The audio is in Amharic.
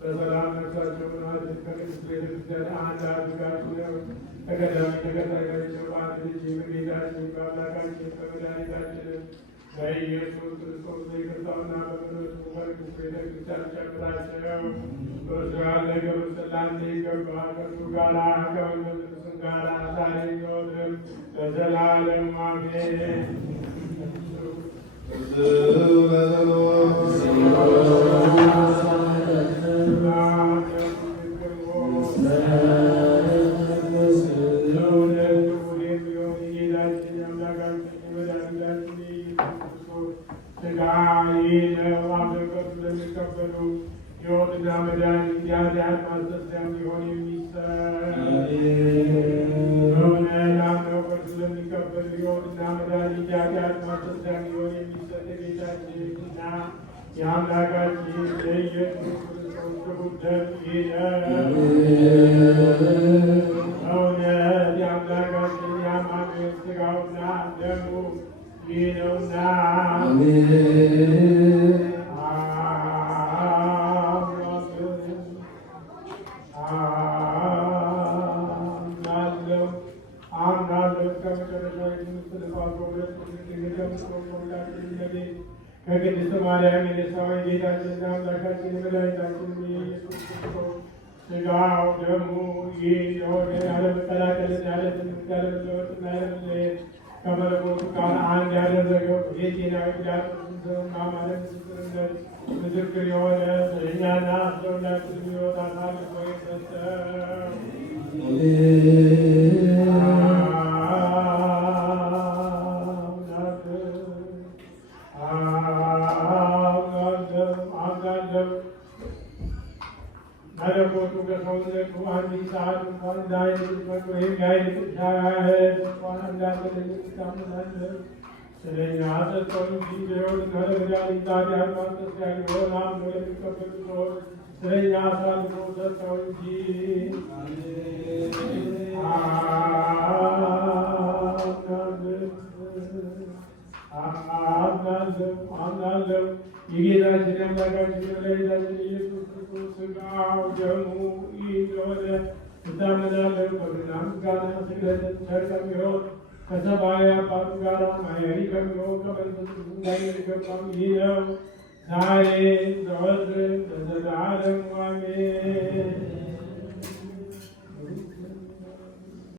በሰላም ነፍሳቸውን ከቅድስት ቤተክርስቲያን አንድ አድርጋችሁ ተቀዳሚ ተከታዮች ልጅ በጌታችን በአምላካችን በመድኃኒታችን በኢየሱስ ክርስቶስ ይቅርታውና በምሕረቱ በቅድስት ቤተክርስቲያን ጨምራቸው። በእርሱ ያለ ክብር ስላንተ ይገባል። ከእርሱ ጋር ከመንፈስ ቅዱስም ጋር ዛሬም ዘወትርም ለዘላለሙ አሜን። ሕይወትና መድኃኒት የኃጢአት ማስተስሪያ ሊሆን የሚሰጥ በእውነት አምነው በእርሱ ለሚቀበሉ ሕይወትና መድኃኒት የኃጢአት ማስተስሪያ ሊሆን የሚሰጥ የጌታችንና የአምላካችን የኢየሱስ ክርስቶስ ክቡር ደም ይህ ነው። በእውነት የአምላካችን የአማኑኤል ሥጋውና ደሙ ይህ ነውና ከቅድስት ማርያም የነሳው የጌታችንና አምላካችን የመድኃኒታችን የኢየሱስ ክርስቶስ ሥጋው ደሙ ይህ የሆነ ያለመቀላቀልና ያለመለወጥና ያለመለየት ከመለኮቱ ጋር አንድ ያደረገው የጤናዊ ዳጥና ማለት ምስክርነት ምስክር የሆነ ስለእኛና ስለሁላችን ሕይወት አሳልፎ የሰጠው መለኮቱ ከሰውነቱ አንዲት ሰዓት እንኳን እንዳይልበት ወይም ያይልሻያህል እንኳን እንዳትለይ ታምናለህ። ስለኛ ሰጠው እንጂ ሕይወት ለመድኃኒት ኃጢአት ማስተስሪያ ሊሆን አምኖ ለሚቀበሉ ሰዎች ስለኛ አሳልፎ ሰጠው እንጂ። አምናለሁ የጌታችን የአምላካችን የመድኃኒታችን ኢየሱስ ክርስቶስ ሥጋው ደሙ ይህ እንደሆነ እታመናለሁ። ክብርና ምስጋና ስግደትን ቸር ከሚሆን ከሰማያዊ አባቱ ጋር ማያሪ ከሚሆን ከመንፈስ ቅዱስ ጋር የሚገባም ይህ ነው ዛሬ ዘወትርም ለዘላለሙ አሜን።